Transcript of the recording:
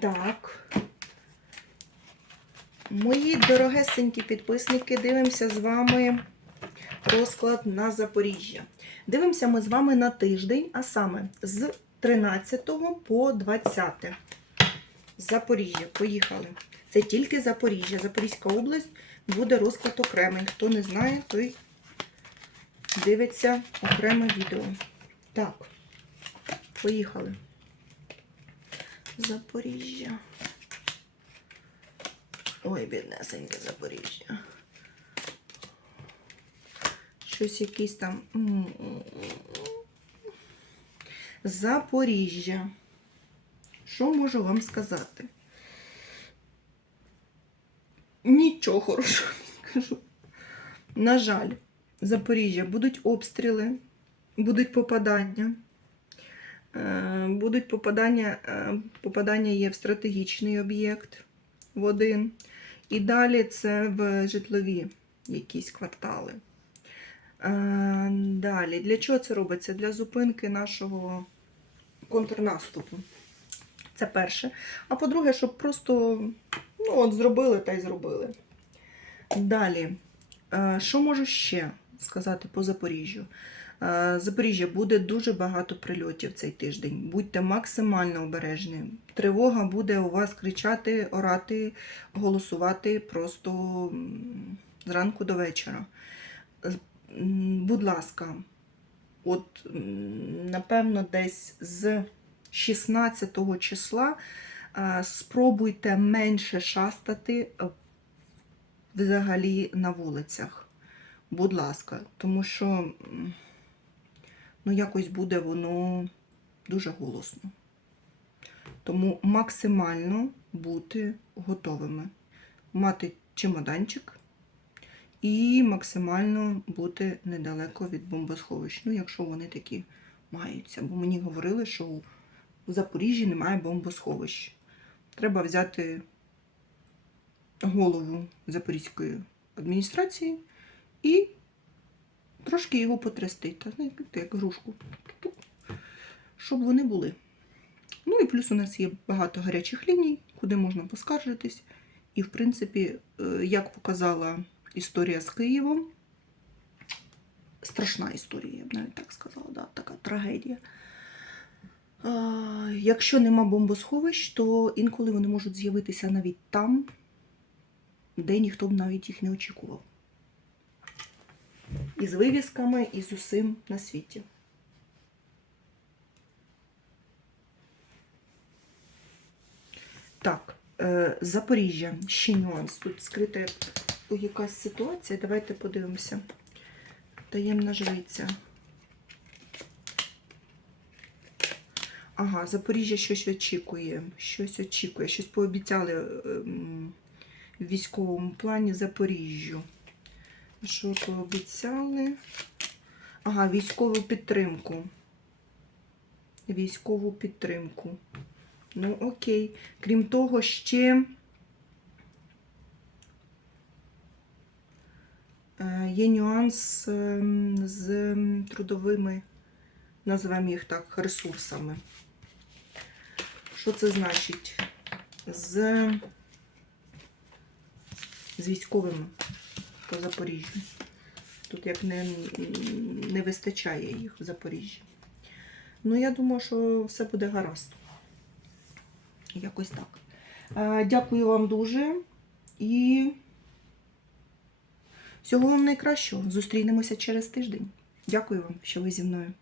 Так. Мої дорогесенькі підписники, дивимося з вами розклад на Запоріжжя. Дивимося ми з вами на тиждень, а саме з 13 по 20. Запоріжжя. Поїхали. Це тільки Запоріжжя. Запорізька область буде розклад окремий. Хто не знає, той дивиться окреме відео. Так, поїхали. Запоріжжя. Ой, біднесеньке Запоріжжя. Щось якийсь там. Запоріжжя. Що можу вам сказати? Нічого хорошого не скажу. На жаль, Запоріжжя будуть обстріли, будуть попадання. Е, Будуть попадання, е, попадання є в стратегічний об'єкт в один. І далі це в житлові якісь квартали. Е, Далі, для чого це робиться? Для зупинки нашого контрнаступу. Це перше. А по-друге, щоб просто ну, от зробили та й зробили. Далі, що можу ще сказати по Запоріжжю? Е, Запоріжжя буде дуже багато прильотів цей тиждень. Будьте максимально обережні. Тривога буде у вас кричати, орати, голосувати просто зранку до вечора. Будь ласка, от напевно, десь з 16 числа е, спробуйте менше шастати е, взагалі на вулицях. Будь ласка, тому що ну, якось буде воно дуже голосно. Тому максимально бути готовими. Мати чемоданчик і максимально бути недалеко від бомбосховищ. Ну, якщо вони такі маються. Бо мені говорили, що у Запоріжжі немає бомбосховищ. Треба взяти голову Запорізької адміністрації і трошки його потрясти. Та знаєте, як грушку. Щоб вони були. Ну і плюс у нас є багато гарячих ліній, куди можна поскаржитись. І, в принципі, е, як показала історія з Києвом, страшна історія, я б навіть так сказала, да, така трагедія. Якщо нема бомбосховищ, то інколи вони можуть з'явитися навіть там, де ніхто б навіть їх не очікував. І з вивісками, і з усім на світі. Так, е, Запоріжжя. Ще нюанс. Тут скрита якась ситуація. Давайте подивимося. Таємна жриця. Ага, Запоріжжя щось очікує. Щось очікує. Щось пообіцяли ем, в військовому плані Запоріжжю. Що пообіцяли? Ага, військову підтримку. Військову підтримку. Ну, окей. Крім того, ще е, є нюанс ем, з трудовими, називаємо їх так, ресурсами. Що це значить? З, з військовими по Запоріжжю. Тут як не, не вистачає їх в Запоріжжі. Ну, я думаю, що все буде гаразд. Якось так. Е, Дякую вам дуже і всього вам найкращого. Зустрінемося через тиждень. Дякую вам, що ви зі мною.